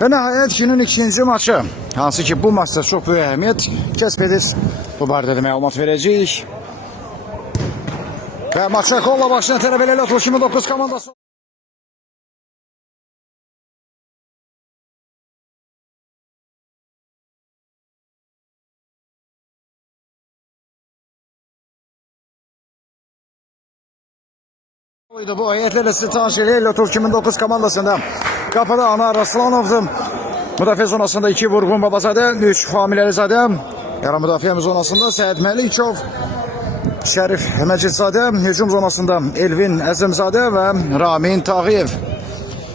Və nəhayət günün ikinci maçı, hansı ki bu maçda çox böyük əhəmiyyət kəsb edir. Bu barədə də məlumat verəcəyik. Və maça kolla başlayan tərəf elə Loto 2009 komandası. Bu heyətlərlə sizi tanış edir. Loto 2009 komandasında qapıda Anar Aslanov'dur. Müdafiə zonasında 2 Vurğun Babazadə, 3 Familəlizadə. Yarı müdafiə zonasında Səhət Məlikov, Şərif Məcidzadə. Hücum zonasında Elvin Əzimzadə və Ramin Tağıyev.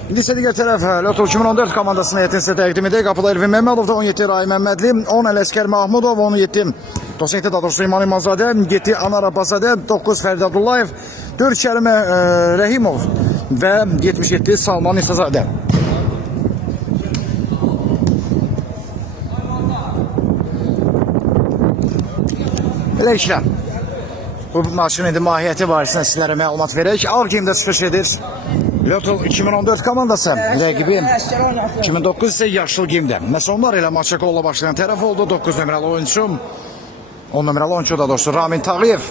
İndi isə digər tərəf Loto 2014 komandasının heyətini sizə təqdim edək. Qapıda Elvin Məmmədov, 17 Ray Məmmədli, 10 Ələskər Mahmudov, 17 Dosyekdə Dadosu İman İmanzadə, 7 Anar Abbazadə, 9 Fərid Abdullayev, 4 Kərimə Rəhimov və 77 Salman İsazadə. Beləliklə, bu maçın indi mahiyyəti barəsində sizlərə məlumat verək. Ağ geyimdə çıxış edir Loto 2014 komandası. Rəqibi 2009 isə yaşlı geyimdə. Məhz onlar elə maça qolla başlayan tərəf oldu. 9 nömrəli oyuncu, 10 nömrəli oyuncu da doğrusu Ramin Tağıyev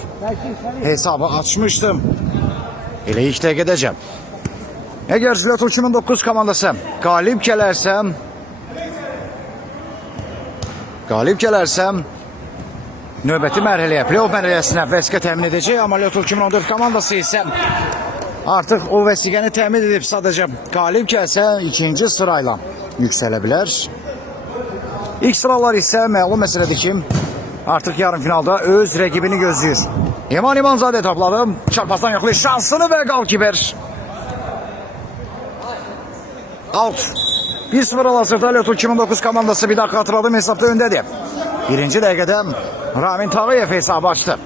hesabı açmışdı. Elə ilk dəqiqədəcəm. Əgər Loto 2009 komandası qalib gələrsə, növbəti mərhələyə, play-off mərhələsinə vəsiqə təmin edəcək. Amma Loto 2014 komandası isə artıq o vəsiqəni təmin edib sadəcə qalib gəlsə ikinci sırayla yüksələ bilər. İlk sıralar isə məlum məsələdir ki, artıq yarım finalda öz rəqibini gözləyir. İman İmanzadə topladı. Çarpasdan yaxlayır şansını və qalkiber. Out. 1-0 hal-hazırda Loto 2009 komandası bir dakika hatırladım hesapta öndədir. Birinci dəqiqədə Ramin Tağıyev hesabı açtı.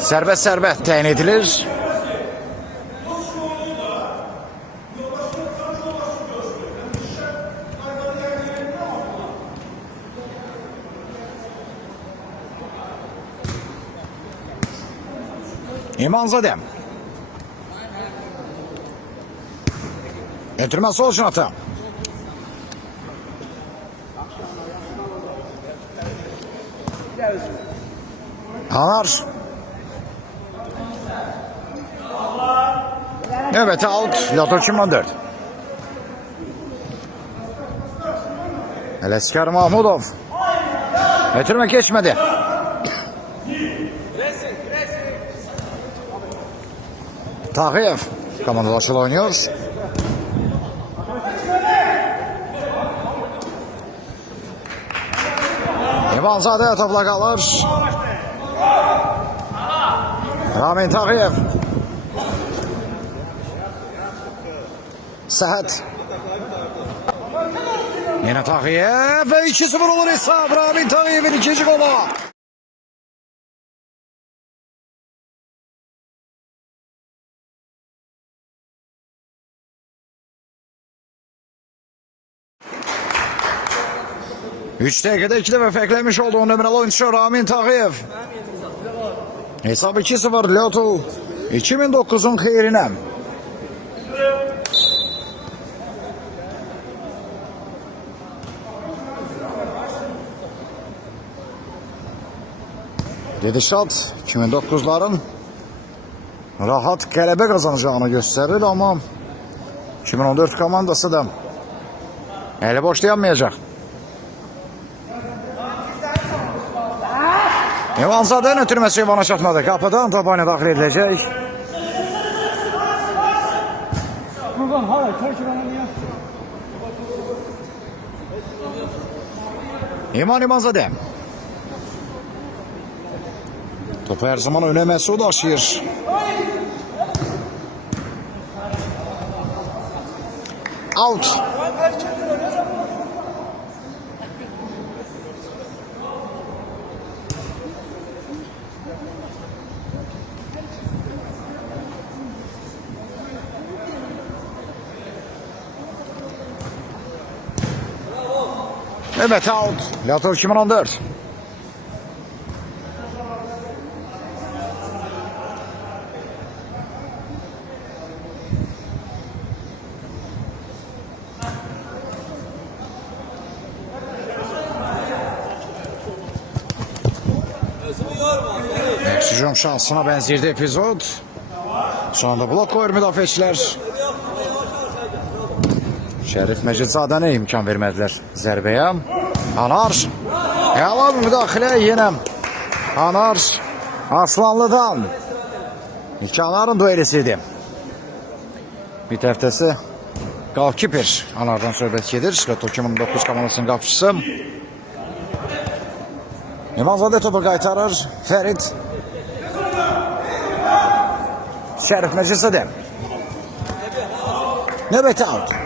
Sərbəst təyin edilir. İmanzadə. Ötürmə sol şanatı. Anar. Evet, out. Loto 2014. Ələskər Mahmudov. Ötürmə geçmedi. Tağıyev komandalaşıyla oynuyor. İmanzadə topla qalır. Ramin Tağıyev. Səhət. Yine Tağıyev ve 2-0 olur hesab. Ramin Tağıyev'in ikinci golü. Üç dəqiqədə 2 dəfə fərqləmiş olduğu nömrəli oyuncu Ramin Tağıyev. Hesab 2-0 Loto 2009'un xeyrinə. Gedişat 2009'ların rahat qələbə qazanacağını göstərir, amma 2014 komandası da əli boş dayanmayacaq. İmanzadənin ötürməsi İvana çatmadı. Qapıdan tabanı daxil ediləcək. İman İmanzadə. Topu her zaman öne Mesut aşır. Out. Evet, out. Loto 2014. hücum şansına benzirdi epizod. Sonunda blok koyur müdafiəçilər. Şərif Məcidzadənə imkan vermədilər zərbəyə. Anar. Əlav müdaxilə yenə. Anar Arslanlıdan. İki Anarın duelisidir. Bir tərəfdəsi Qalkiper. Anardan söhbət gedir. Loto 2009 komandasının qapıcısı. İmanzadə topu qaytarır. Fərid. Şərif Məclisadə. Növbəti out.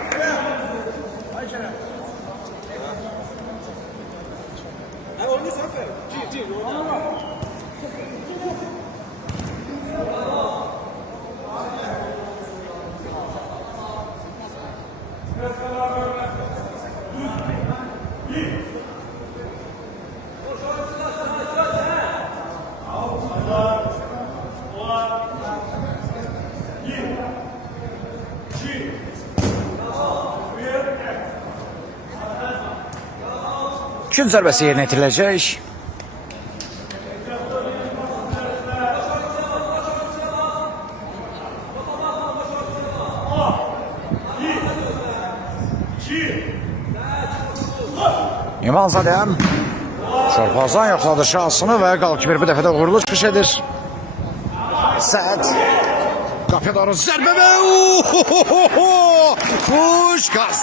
Gün zərbəsi yerinə itiriləcək. İmanzadə Şorpazdan yoxladı şansını və Qalkiper bir dəfədə uğurlu çıxış edir. Səd qapıya doğru zərbə və Puşkas.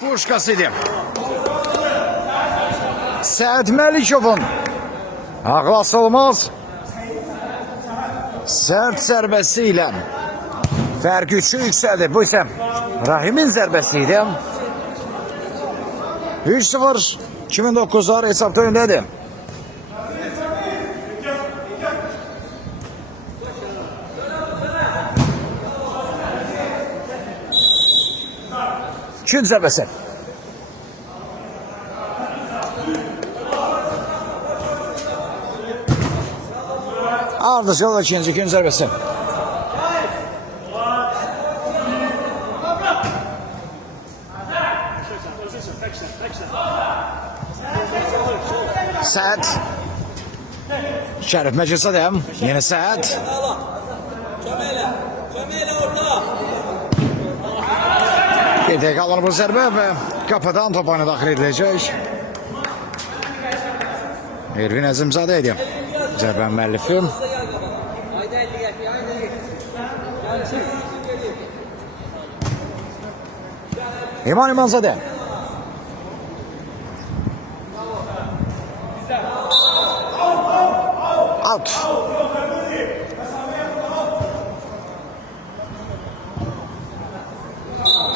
Puşkas idi. Səd Məlikovun ağlasılmaz sərt zərbəsi ilə fərq 3'ü yüksəldi. Bu isə Rahimin zərbəsi idi. 3-0 2009'lar hesabda öndədir. Gün zərbəsi. Ardıcıl ikinci gün zərbəsi. Səd. Şərif Məclisadə. Yeni Səd. Qeydəyə qalır bu zərbə və qapıdan topağına daxil ediləcək. Ervin Əzimzadə idi zərbənin müəllifi. İman İmanzadə. Out.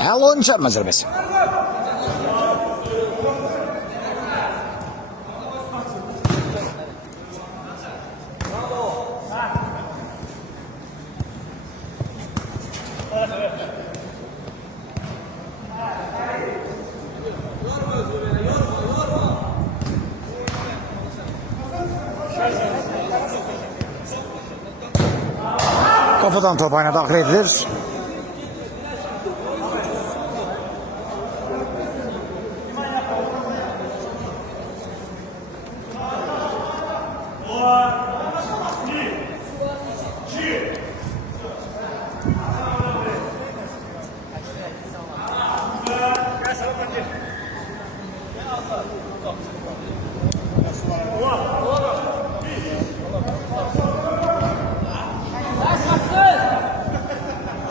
Əlon çarpma zərbəsi. Kafadan topağına daxil edilir.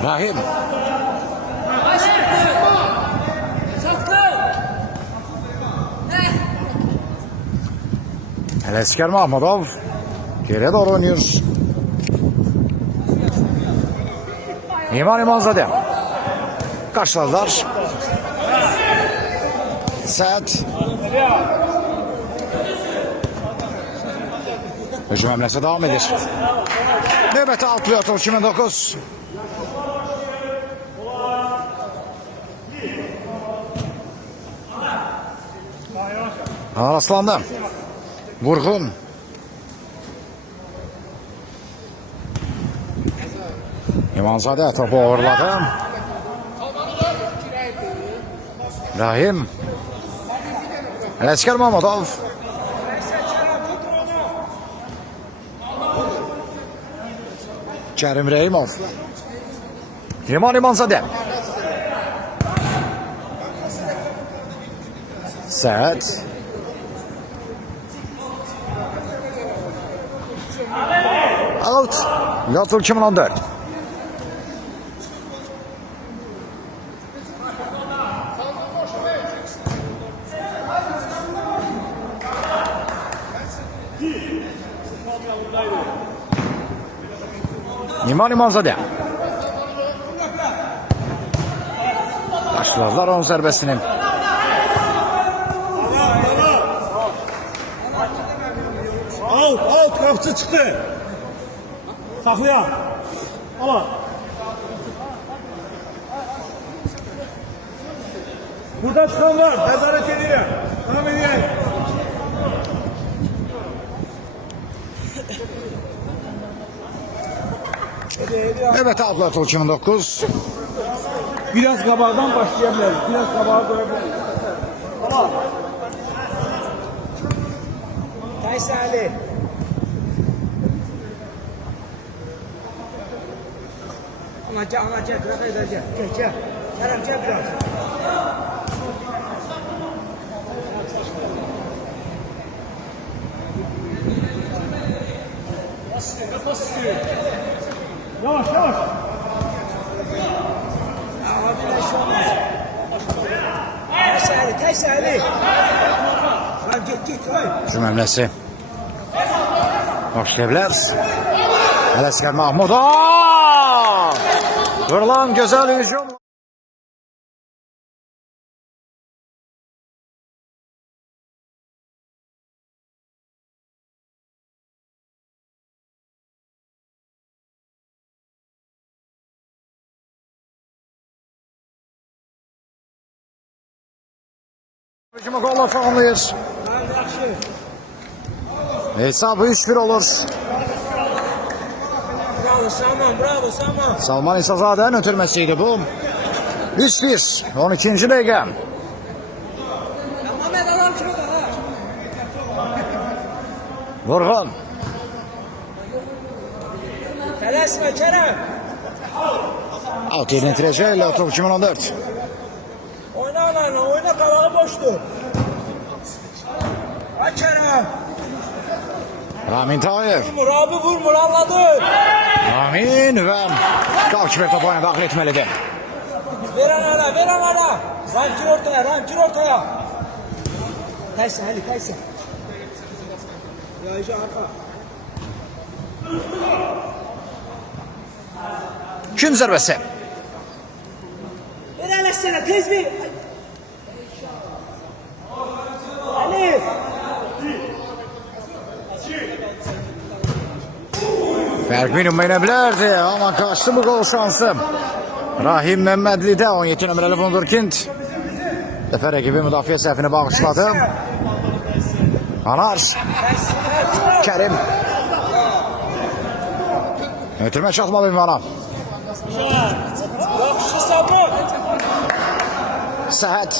Rahim. Ələskər Mahmudov geriyə doğru oynuyor. İman İmanzadə qarşıladılar. Səd hücum əmləsi davam edir. Növbəti altılı atıl 2009. Arslan'da Vurğun Limanzadə topu uğurladı. Rahim. Ələskər Mamadov. Kerim Reyimov. Limanzadə. Səhət. Out. Lotul 2014. Limanzadə. Başladılar onun zərbəsini. Out, kapçı çıktı. Saklayan. Ala. Burada çıkan var. Nezaret edelim. Tamam edelim. Evet, Outlaw 2009. Biraz kabağdan başlayabiliriz. Biraz kabağı koyabiliriz. Ala. Kayseri. Anacak, bırak edecek. Gel. Kerem gel biraz. Yavaş. Abi şu olmaz. Kayseri. Lan git. Cümləsi. Başlayabilir. Ələskər Mahmudov. Vurulan güzel hücum. Hücumu golla tamamlayır. Hesabı 3-1 olur. Bravo Saman. Salman İsazade'nin ötürmesiydi bu. 3-1. 12. dakika. Vurgun. Teresme Kerem. Alt yerini tireceğiyle oturup 2014. Oyna kalağı boştu. Aç Kerem. Ramin Tayyip. Abi vurmur anladın. Ramin ve Kalkipet topu oyuna dahil etmelidir. Ver ana. Ramkir ortaya. Taysen. Yayıcı arka. Gün zərbesi. Ver Alexsene tez bir. Ali. Fərq bilinməyinə bilərdi, amma qaçdı bu gol şansı. Rahim Məmmədlidə 17 nömrəli Wunderkind. Dəfə rəqibi müdafiə səhvini bağışladı. Anar. Kerim. Ötürmə çatmadı ünvana. Yaxşı Sabun. Səhət.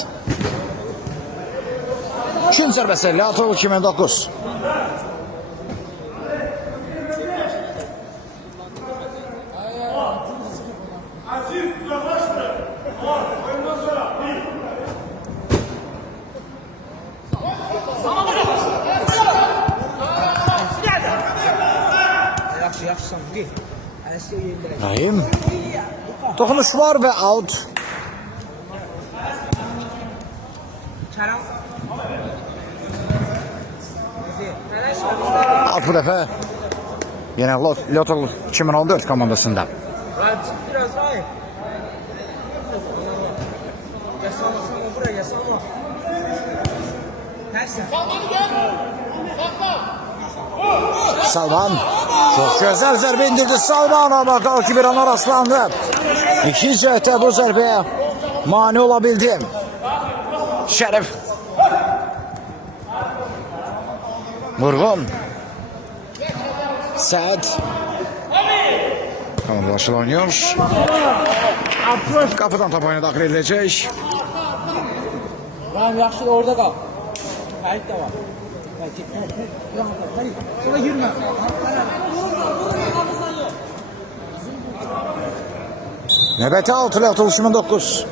Gün zərbəsi Latov 2009. Yaxşı Sabun. Gel. Rahim. Toxunuş var və out. Kerem. Out bu dəfə. Yenə Latov 2014 komandasında. Biraz daha. Yasama buraya yasama. Tersen. Salman. Çok güzel zərbə indirdi Salman ama Kalkipet Anar aslandı. İki cəhətdə bu zərbəyə mani olabildi. Şərif. Vurğun. Səhət. Komandaşlar oynuyor. Kapıdan top oyuna daxil edilecek. Lan yaxşı orada kal. Kayıt da var. Şuna girme. Növbəti 6 atılışının 9.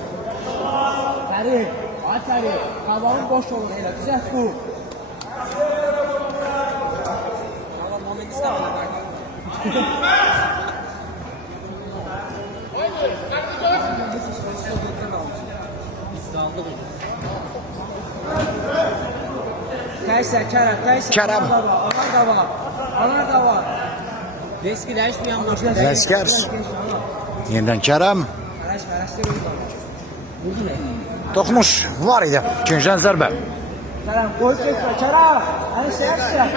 Sari. Aç Sari. Kavalın boş olur. Elə güzel bu. Kayser, Kerem. Anar da var. Riski değişmeyen maçlar. Ələskər. Yeniden Kerem. Dokunuş var idi. İkinciden zərbə. Kerem koy tekrar. Kerem. Hani seyirciler.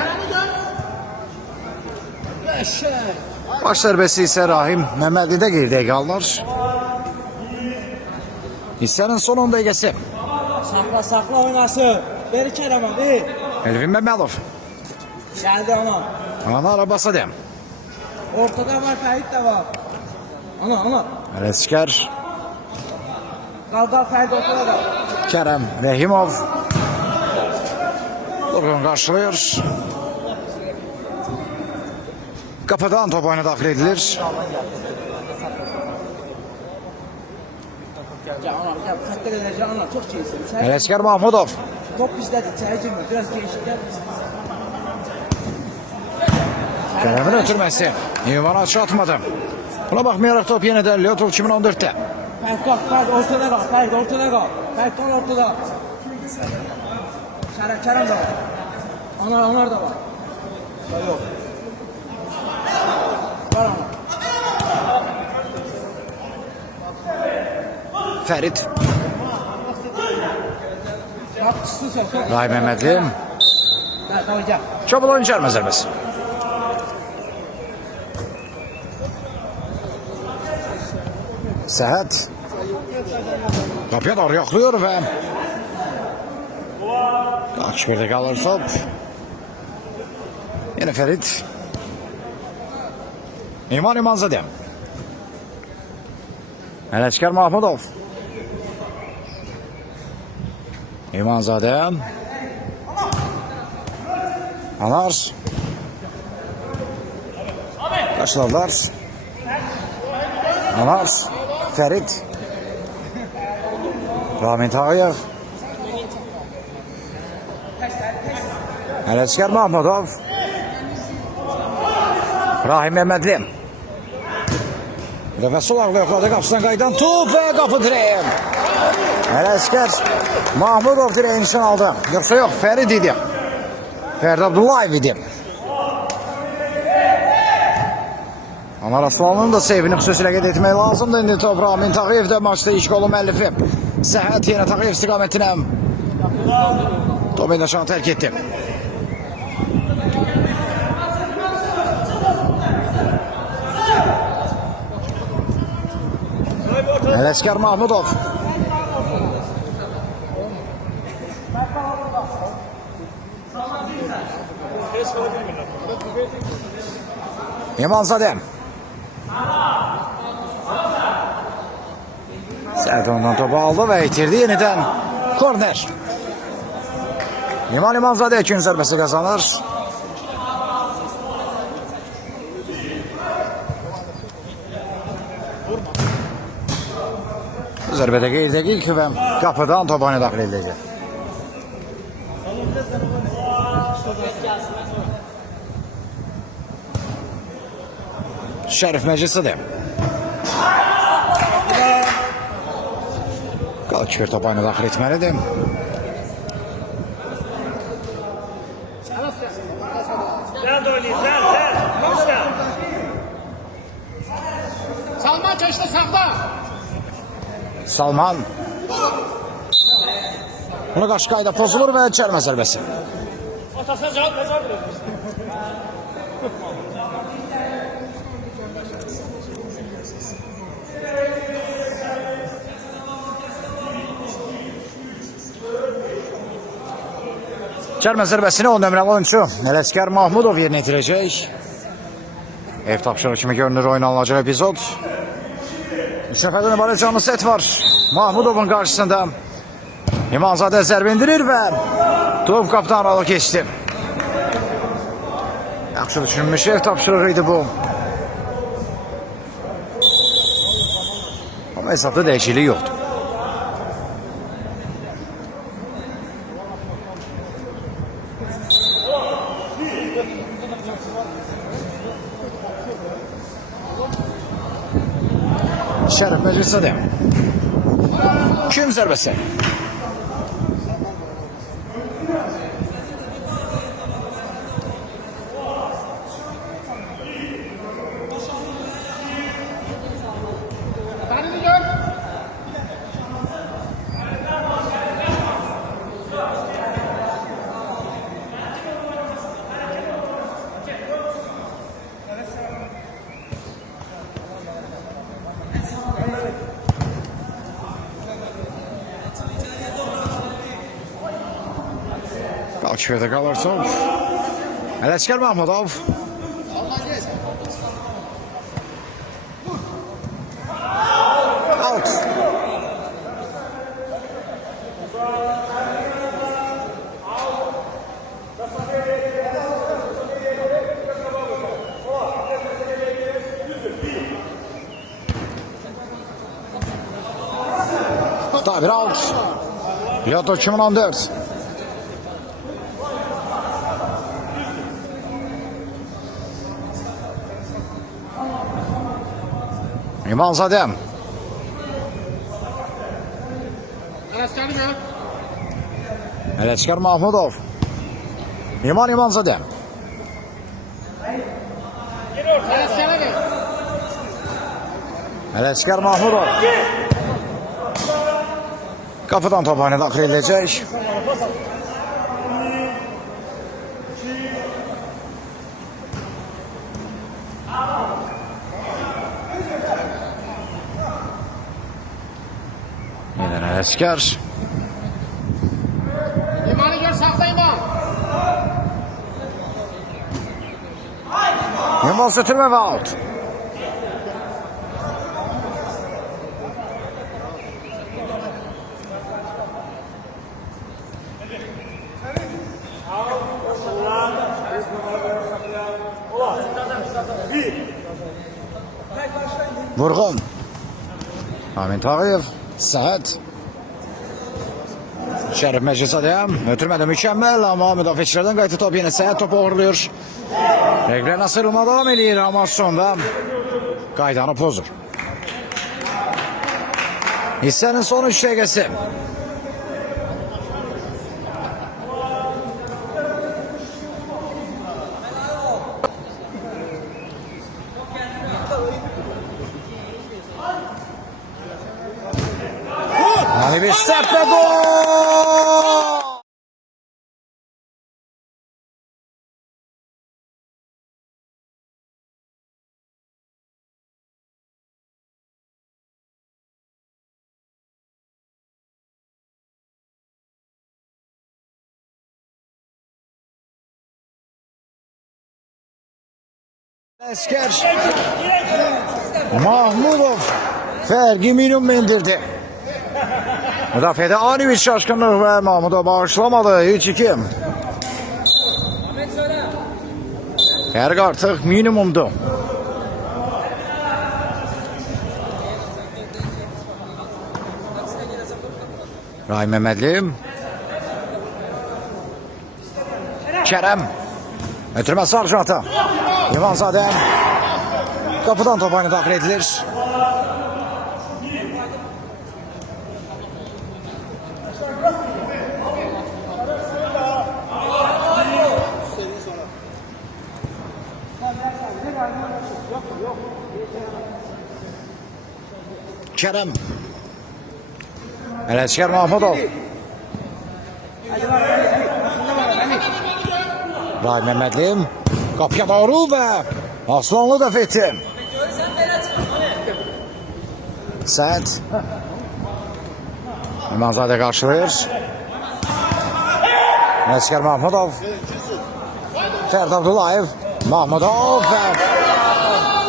Baş zərbəsi isə Rahim Məmmədidə qeydə qalır. Hissənin son 10 dəqiqəsi. Sakla oynasın. Ver Kerem abi. Elvin Məmmədov. Geldi ana. Ana arabası dem. Ortada var, Kayıt da var. Ana. Ələskər. Kal Kayıt ortada da. Kerem Rəhimov. Durğun qarşılayır. Kapıdan top oyuna daxil edilir. Gel ana, gel. Kaçta gelecek ana. Çok şeysin. Ələskər Mahmudov. Top bizdedir. İçeri girme. Biraz değişik gel. Kerem'in ötürməsi. Ünvana çatmadı. Buna baxmayaraq top yenidən Lyotov 2014'te. Kayıt ortada kal. Kayıt tam ortada. Kerem de var. Onlar da var. Yok. Var ana. Fərid. Bak çıksın sen. Rahim Məmmədli. Tamam gel. Çabul oyun çərmə zərbəsi. Səhət. Qapıya doğru yoxluyor və Akşibirdə qalır top. Yine Fərid. İman İmanzadə. Ələskər Mahmudov. İmanzadə. Anar. Başladılar. Anar. Fərid. Ramin Tağıyev. Ələskər Mahmudov. Rahim Məmmədli. Və sol ağla yoxladı qapısından qaydan top və qapı direğim. Ələskər Mahmudov direğin için aldı. Yoxsa yox, Fərid idi. Fərid Abdullayev idi. Anar Aslanın da sevini xüsusilə qeyd etmək lazımdır. İndi top Ramin Tağıyev də maçda iş qolu müəllifi. Səhət yenə Tağıyev istiqamətinə top edaşanı tərk etdi. Ələskər Mahmudov. İmanzadə. Səhət ondan topu aldı və itirdi yenidən. Korner. İmanzadə ikinci zərbəsi qazanır. Zərbədə qeyd edildi və qapıdan top oyuna daxil ediləcək. Şərif Məclisidir. Qalkır top oyuna daxil etməlidir. Salman keçdi sağda. Salman. Buna qarşı qayda pozulur və çərmə zərbəsi. Atasına cavab mezar verir. Çərmə zərbəsini 10 nömrəli oyunçu Ələskər Mahmudov yerinə yetirəcək. Ev tapşırığı kimi görünür oynanılacaq epizod. Bu səfərdən ibarət canlı set var. Mahmudovun qarşısında. İmanzadə zərbə indirir və top qapıdan aralı keçdi. Yaxşı düşünmüş ev tapşırığı idi bu. Ama hesabda dəyişiklik yoxdur. Şərif Məclisadə. Kim zərbəsi? Kalçıvədə qalır top. Ələskər Mahmudov. Out. Tabir out. Loto 2014. İmanzadə. Ələskər Mahmudov. İmanzadə. Ələskər Mahmudov. Kapıdan topağını daxil edəcək. Yeniden Ələskər. İmanı gör sağda İman. İman sütürmə və out. Vurğun. Amin Tağıyev. Səhət. Şərif Məclisadəm. Ötürmədə mükəmməl, amma müdafiəçilərdən qayıtı top yenə Səhət topu uğurluyor. Reqlərinə sırılma davam edir, amma sonda qaydanı pozur. Hissənin son 3 dəqiqəsi. Hani bir sert ve gol! Ələskər Mahmudov fərqi minimum indirdi. Müdafiədə ani bir şaşkınlıq və Mahmudov bağışlamadı. 3-2. Fərq artıq minimumdur. Rahim Məhmədli. Kərəm. Ötürmə Sarjanta. İmanzadə. Kapıdan topağını daxil edilir. Kərəm. Ələskər Mahmudov. Rahim Məhmədli. Qapıya doğru və Aslanlı dəf etdi. Səhət. İmanzadə qarşılayır. Ələskər Mahmudov. Fərd Abdullayev. Mahmudov və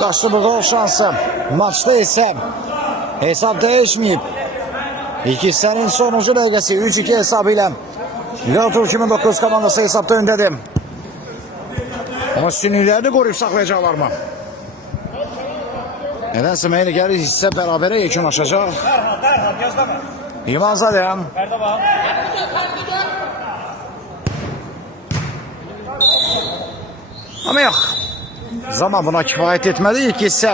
Qaçdı bu gol şansı. Maçda isə hesab dəyişməyib. İlk hissənin sonuncu dəqiqəsi 3-2 hesabı ilə Liverpool 2009 komandası hesabda öndədir. Amma üstünlüklərini qoruyub saxlayacaqlarmı? Nədənsə mənə gəlir hissə bərabərə yekunlaşacaq. Dərhal, gözləmə. İmanzadəyəm. Pərdə bax. Amma yox. Zaman buna kifayət etmədi. İlk hissə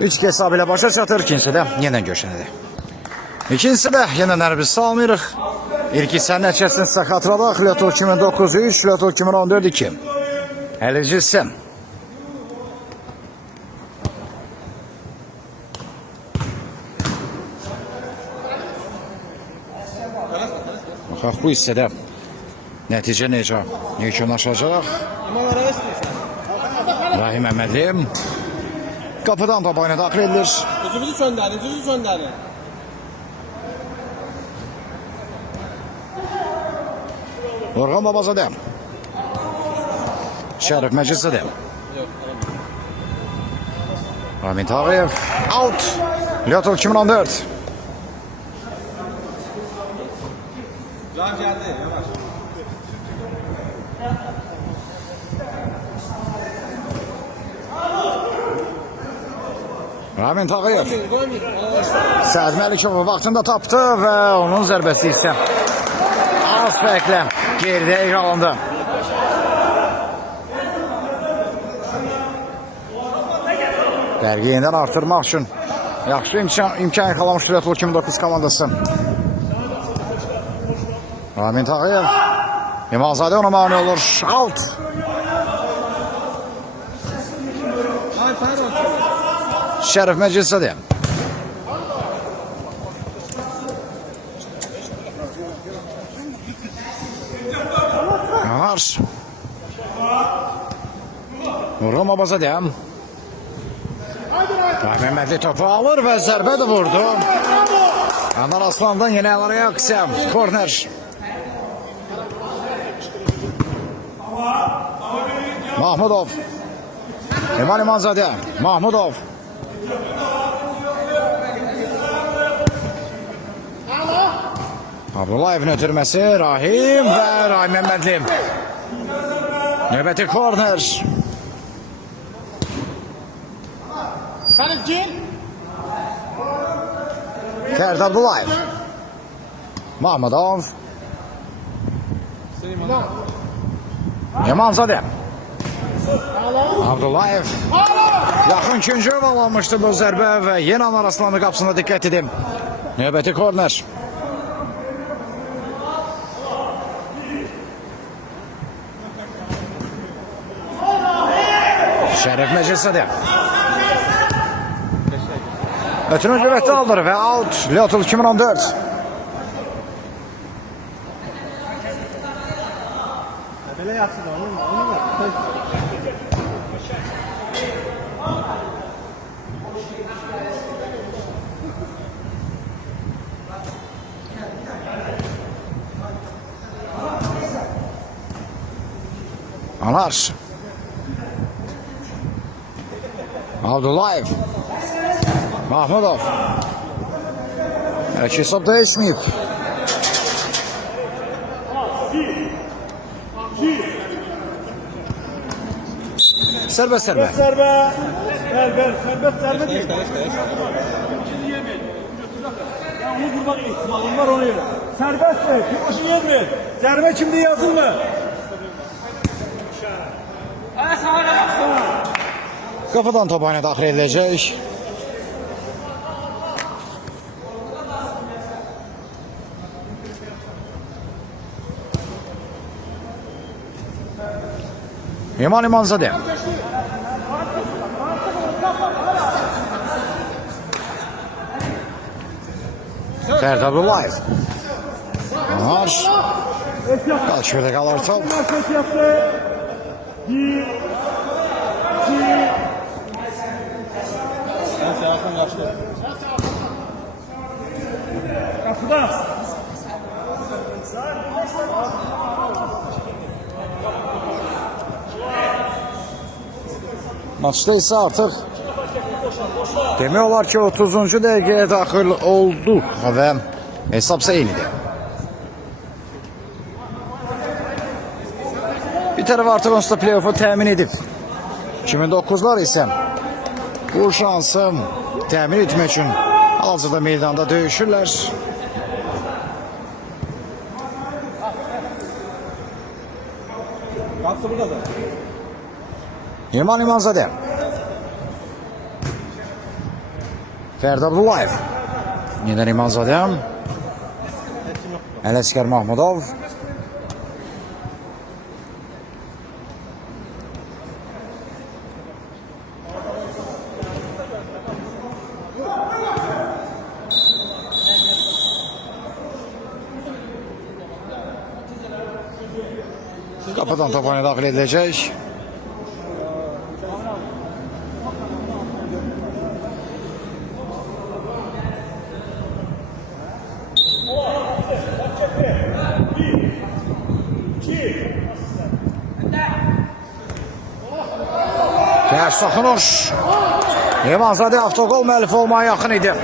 3 hesabı ilə başa çatır. İkincisi də yenə görüşənədir. İkincisi də yenə nərbiz salmırıq. İlk hissənin nəticəsini sizə xatırladaq. Liverpool 2009 3, Liverpool 2014 2. 50-ci hissə. Baxaq bu hissədə nəticə necə yekunlaşacaq. Rahim Əmədli qapıdan tabayına daxil edilir. Üzümüzü söndərin, üzümüzü söndərin. Orhan Babazadə. Şərif Məcliszadə. Ramin Tağıyev. Out. Liverpool 2014. Can gəldi, yavaş. Ramin Tağıyev. Qoymayın. Səad Məlikov vaxtında tapdı və onun zərbəsi isə az fərqlə geridə qalındı. Fərqi yenidən artırmaq üçün yaxşı imkan yaxalamış Liverpool 2009 komandası. Ramin Tağıyev. İmanzadə ona mani olur. Out. Şərif Məcliszadə. Var. Orhan Babazadə. Rahim Əmədli topu alır və zərbə də vurdu. Anar Aslandan yenə reaksiya. Korner. Mahmudov. Eman İmanzadə. Mahmudov. Abdullayevin ötürməsi. Rahim və Rahim Əmədli. Növbəti korner. Ferdi Abdullayev. Mahmudov. İmanzadə. Abdullayev. Yaxın ikinci alınmışdı bu zərbə və yenə Anar Aslanın qapısına diqqət edin. Növbəti korner. Şərif Məcliszadə. Ötürün cürətdə aldır və out. Liverpool 2014. Belə yaxşıdır, onun Anar. Abdullayev. Mahmudov. Hesab dəyişməyib. Sərbət. Sərbə. Sərbət deyil. Ya onu vurmaq ihtimalım var onu yerə. Sərbətdir, başını yemir. Zərbə kimdə yazılmır? Qapıdan tabayına daxil ediləcək. Eman İmanzadə. Ferdi Abdullayev. Anar. Qalçıqda qalır top. Kapıda. Maçda ise artık demək olar ki 30-cu dəqiqəyə daxil olduq və hesabsa eynidir. Bir tərəf artıq onsuz da play-off'u təmin edib. 2009'lar isə bu şansı təmin etmək üçün hal-hazırda meydanda döyüşürlər. Kalktı burada da. Yaman İmanzadə. Ferdi Abdullayev. Yeniden İmanzadə. Ələskər Mahmudov. Kapıdan top oyuna daxil ediləcək. Tərs Toxunuş. İmanzadə avtogol müəllifi olmaya yaxın idi.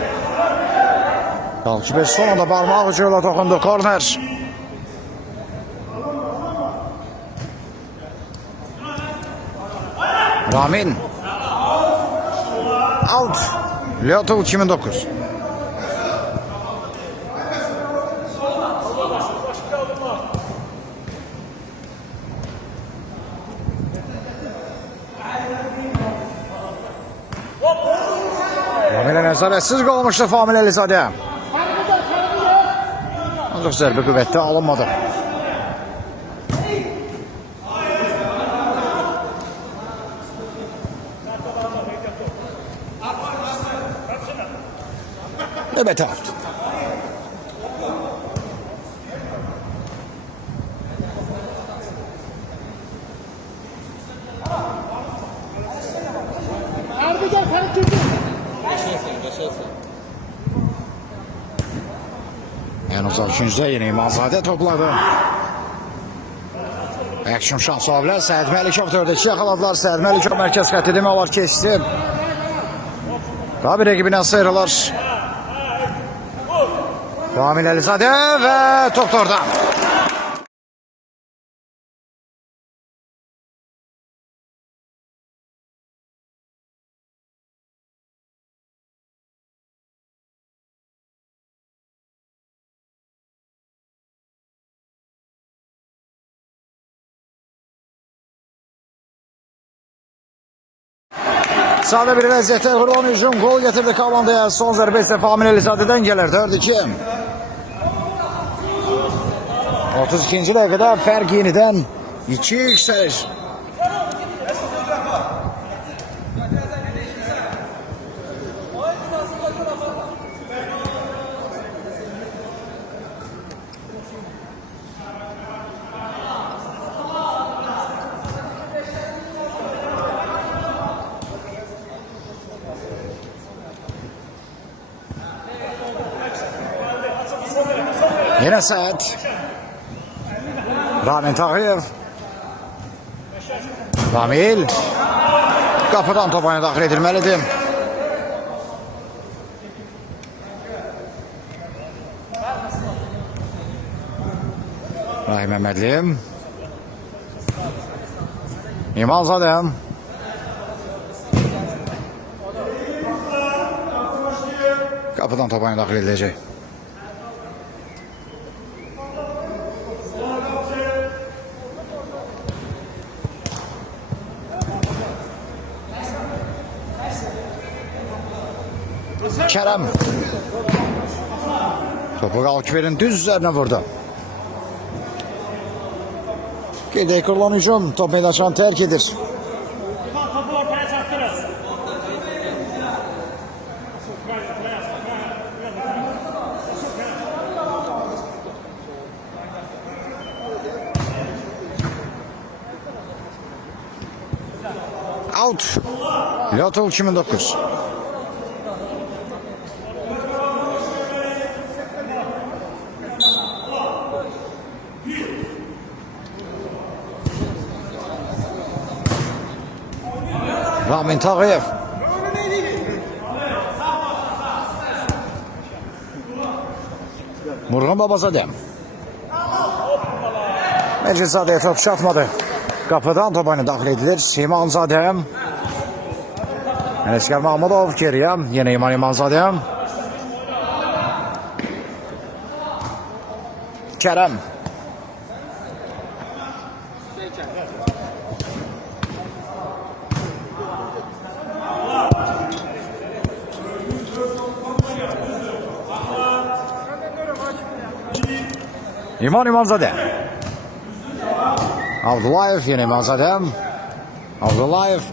Qalçı bir son anda barmaq ucuyla toxundu. Korner. Ramin. Out. Lyotov 2009. Ramin'e nəzarətsiz qalmışdı Famil Əlizadə. Ancaq zərbə qüvvətdə alınmadı. Növbəti out. En uzak üçüncüdə yine İmanzadə topladı. Action şansı olabilir. Səhid Məlikov 4-2 yaxaladılar. Səhid Məlikov mərkəz xətti demək olar keçdi. Daha bir rəqibinə sıyrılır. Famil Əlizadə və top da orada. Sadə bir vəziyyətdə vurulan hücum gol getirdi komandaya. Son zərbə isə Famil Əlizadədən gəlir. 4-2. 32-ci dəqiqədə fərq yenidən 2 yüksəlir. Yine Səhid. Ramin Tağıyev. Ramil. Kapıdan top oyuna daxil edilməlidir. Rahim Məhmədli. İmanzadə. Kapıdan top oyuna daxil ediləcək. Kerem. Topu Galkiver'in düz üzerine vurdu. Geriye kurulan hücum. Top meydançanı terk edir. Out. Lyotov 2009. Ramin Tağıyev. Murğun Babazadem. Mecizadəyə top çatmadı. Qapıdan top oyuna daxil edilir. İmanzadəm. Ələskər Mahmudov geriyə. Yenə İmanzadəm. Kərəm. İmanzadə. Abdullayev yenə İmanzadəm. Abdullayev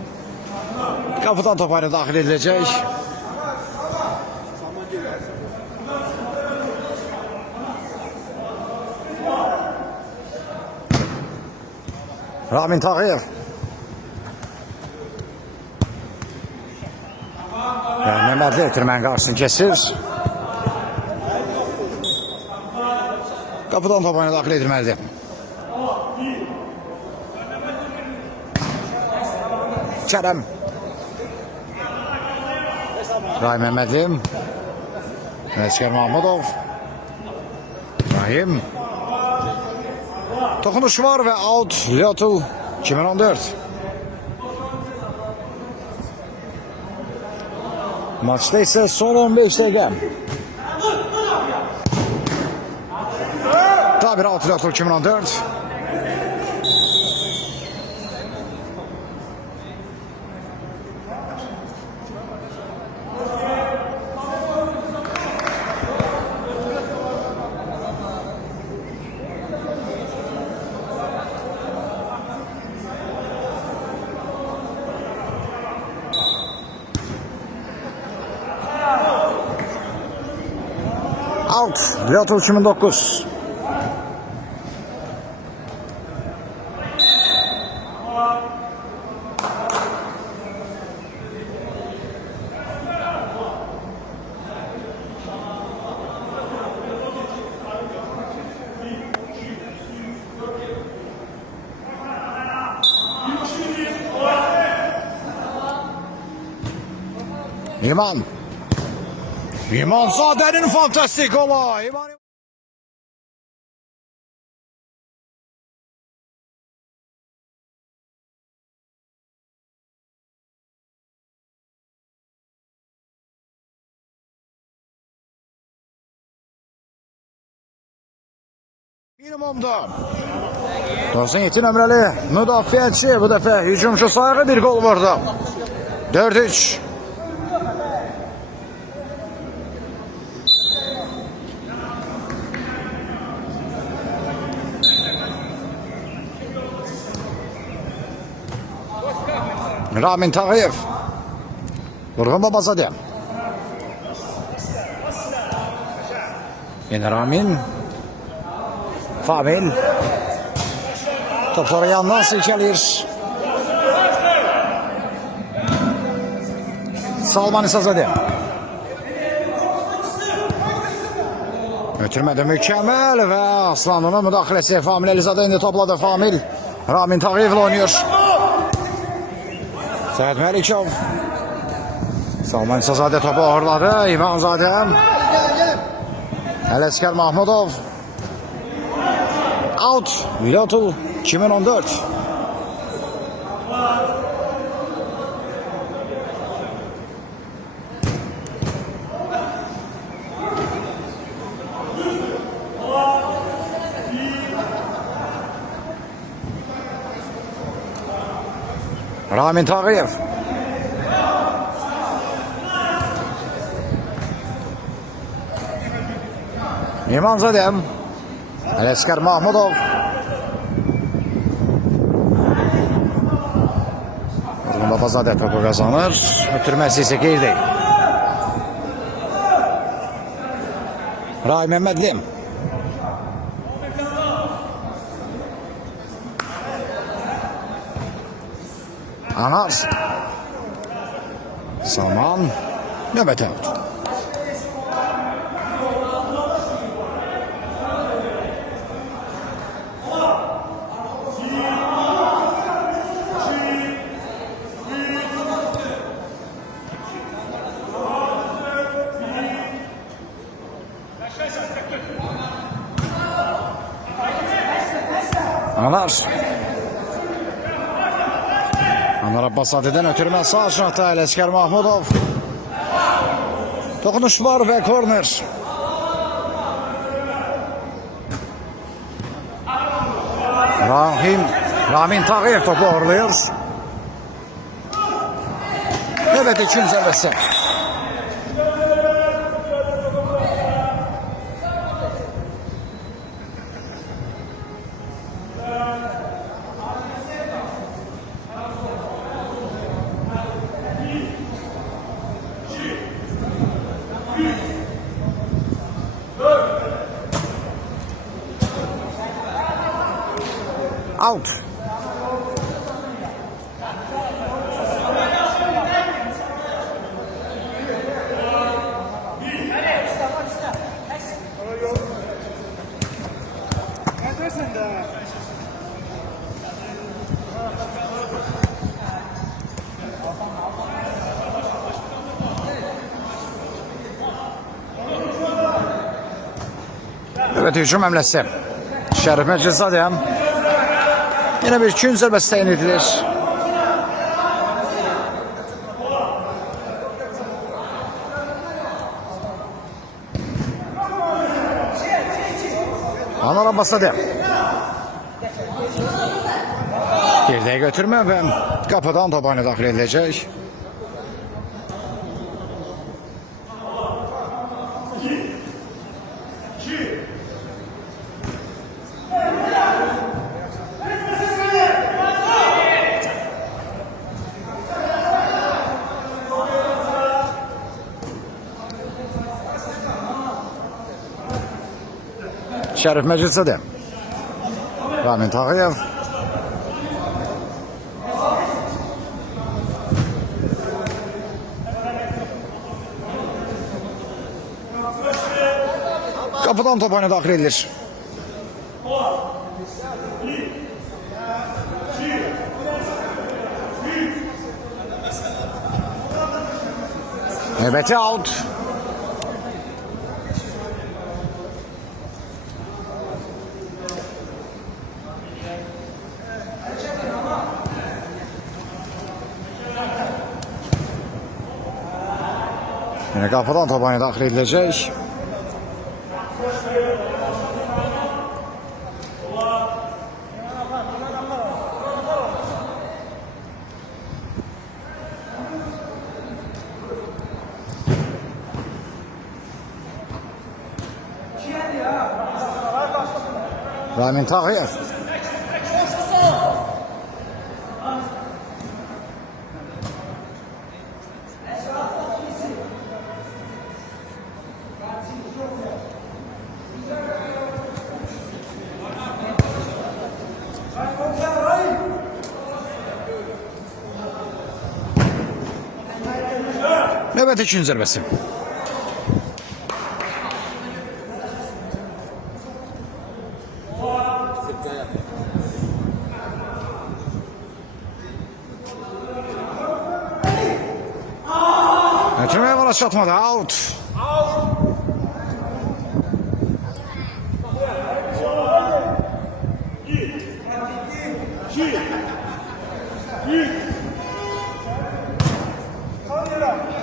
qapıdan top oyuna daxil ediləcək. Ramin Tağıyev. Məhmədli itirmənin qarşısını kesir. Qapıdan top oyuna daxil edilməlidir. Kərəm. Rahim Məhmədli. Ələskər Mahmudov. Rahim. Toxunuş var və out. Lyotul 2014. Maçda isə son 15 dəqiqə. Tabir out Lyotul 2014. Out. Lyotul 2009. İmanzadənin fantastik ola. Minimumda 97 nömrəli müdafiəçi bu dəfə hücumçu sayığı bir gol vurdu. 4-3. Ramin Tağıyev. Murğun Babazadəm. Yenə Ramin. Famil. Topları yandan silkelir. Salman İsazadəm. Ötürmədi mükemmel və Aslanlı'nın müdaxiləsi. Famil Elizadə indi topladı. Famil. Ramin Tağıyev'le oynuyor. Səhət Məlikov. Salman İsazadə topu ağırladı. İmanzadəm. Ələskər Mahmudov. Out. Lyotul 2014. Ramin Tağıyev. İmanzadəm. Ələskər Mahmudov. Murğun Babazadə topu qazanır. Ötürməsi isə qeyri deyil. Rahim Məhmədli. Anas. Salman. Növbət out. Anar. Anar Abbasadi'den ötürmə sağ cinahda Ələskər Mahmudov. Toxunuş var və korner. Ramin Tağıyev topu uğurlayır. Evet, ikinci zərbəsi. Out. Evet, hücum həmləsi. Şərif Məclidzadəm. Yine bir gün zərbəsi təyin edilir. Anar Abbasadi. Geride götürmə və qapıdan topanı daxil ediləcək. Şərif Məclidzadəm. Ramin Tağıyev. Kapıdan topanı daxil edilir. Növbəti out. Yine kapıdan tabanı daxil edilecek. Ramin Tağıyev. Evet, ikinci zərbəsi. Ötürməyə bana çatmadı. Out.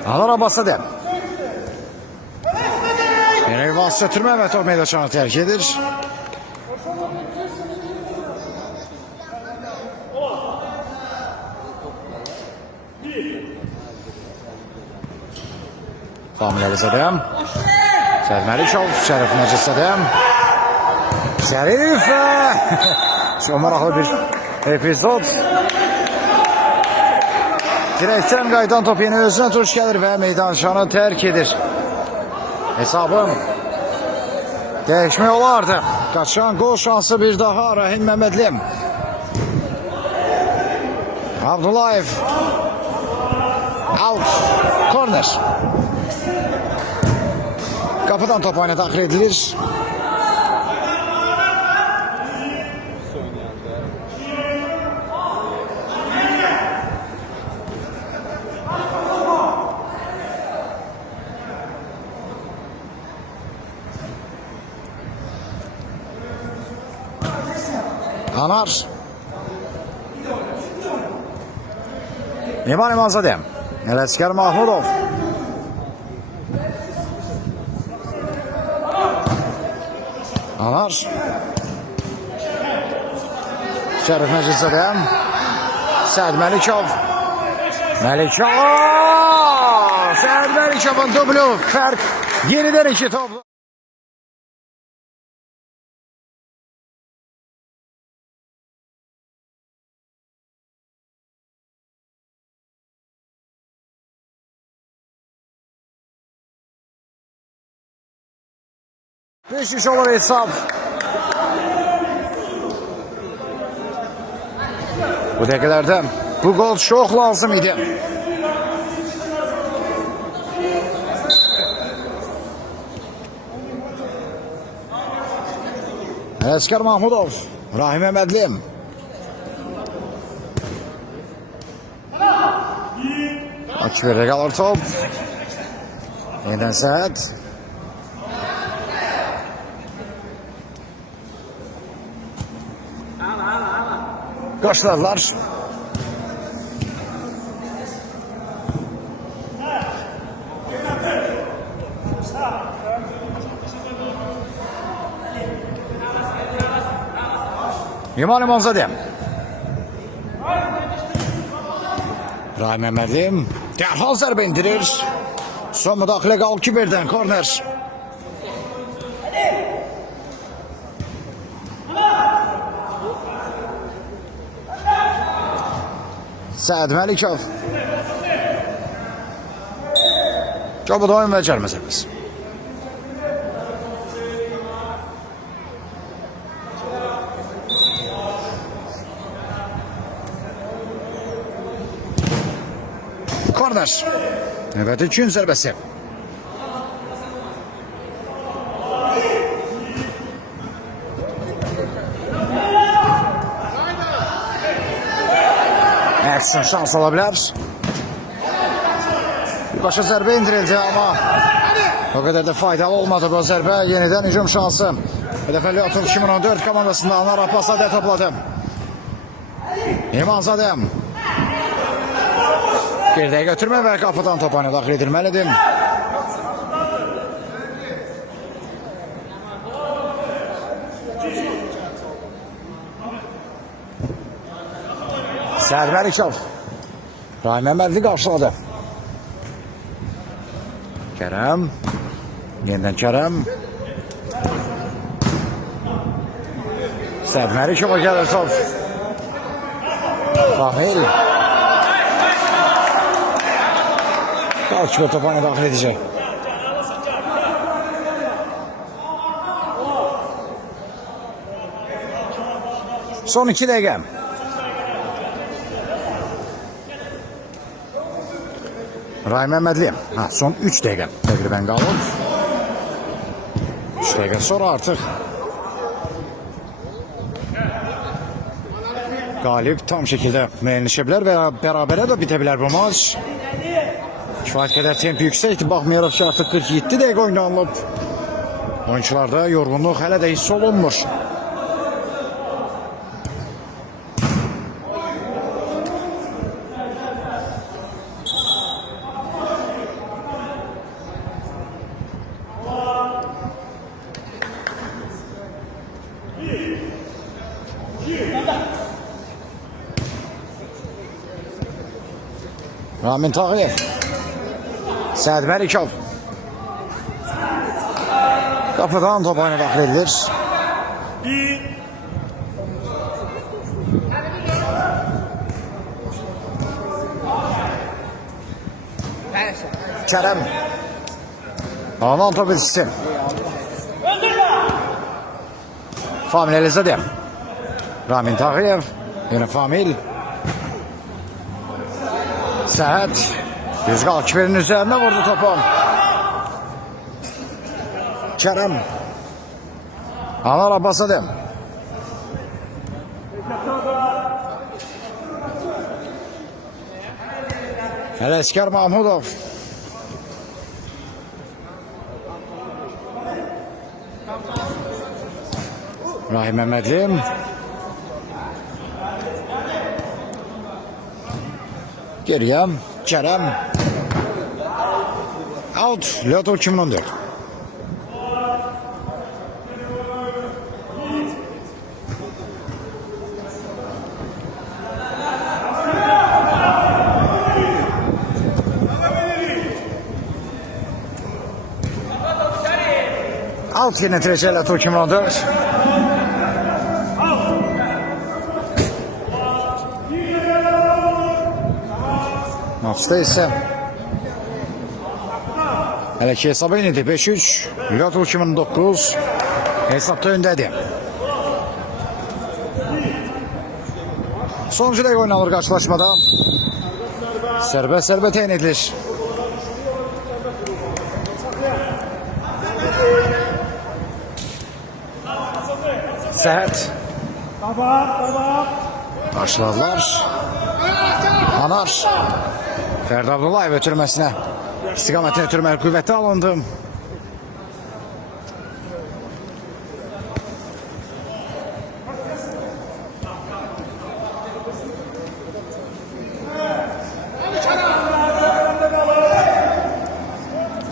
Anar Abbasadi. Yine bir bas götürmə və top meydançanı tərk edir. Famil Əlizadəm. Şərif Məlikov, Şərif Məclidzadəm. Şərif. Çox maraqlı bir epizod. Direktdən qaydan top yeni özünə tuş gəlir və meydançanı tərk edir. Hesabım dəyişmək olardı. Qaçan gol şansı bir daha Rahim Məmmədli. Abdullayev. Out. Corner. Kapıdan top oyuna daxil edilir. Anar. İman İmanzadə. Ələskər Mahmudov. Anar. Şərif Məclidsədə. Səd Məlikov. Məlikov. Səd Məlikovun dublu. Fərq yenidən 2 top. Beş iş olur hesap. Bu dəqiqələrdə bu gol çox lazım idi. Ələskər Mahmudov, Rahim Əmədli. Akverdə qalır top. Yeniden Səd. Qaşlarlar. İman İmanzadə. Rahim Əmədli dərhal zərbə indirir. Son müdaxilə qalkiberdən korner. Səd Məlikov. Cavab oyun və cərimə zərbəsi. Korner. Evet, üçün zərbəsi. Ersin şans olabilir. Bir başa zərbə indirildi ama o kadar da faydalı olmadı bu zərbə. Yeniden hücum şansı. Hedefeli 2014 komandasında Anar Abbaszadə topladı. İmanzadə. Geride götürme ve kapıdan topağına daxil edilməlidir. Səd Məlikov. Rahim Əmədli qarşıladı. Kərəm. Yeniden Kərəm. Səd Məlikova gəlir top. Fahil. Kalçıva topağına daxil edecek. Son 2 dəqiqə. Rahim Əmədli. Son 3 dəqiqə. Təqribən qalır. 3 dəqiqə sonra artıq qalib tam şekilde müəyyənləşə bilər və bərabərə də bitə bilər bu maç. Kifayət qədər temp yüksəkdir, baxmayaraq ki artıq 47 dəqiqə oynanılıb. Oyuncularda yorğunluq hələ də hiss olunmur. Ramin Tağıyev. Səd Məlikov. Kapıdan topağına daxil edilir. Kərəm. Anan top etkisi. Famil Elizadə. Ramin Tağıyev. Yine Famil. Səd. Düz qalkiberin üzerine vurdu topu. Kərəm. Anar Abbaszadə. Ələskər Mahmudov. Rahim Əmədli. Geriye Kerem. Out. Loto 2014. Out yine Trece Loto 2014. Maçta ise hele ki hesabı yenildi 5-3. Loto 2009 hesapta öndədir. Sonuncu dəqiqə oynanır qarşılaşmada. Sərbət təyin edilir. Səhət başladılar. Anar Ferdi Abdullayev ötürməsinə istiqamətini ötürməli qüvvətə alındı.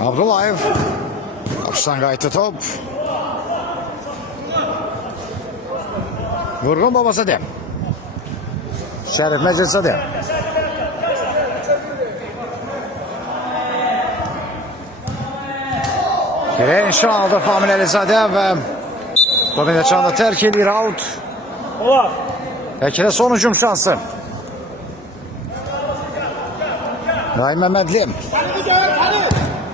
Abdullayev atışdan qayıtdı top. Vurğun Babazadə. Şərif Məcəlzadə. Giren şu anda Famil Əlizadə və Tomin Əçanda tərk edir out. Belki de son hücum şansı. Rahim Məhmədli.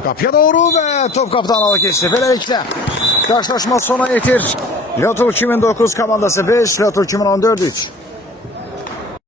Qapıya doğru və top qapıdan alı geçti. Beləliklə qarşılaşma sona yetir. Loto 2009 komandası 5, Loto 2014 3.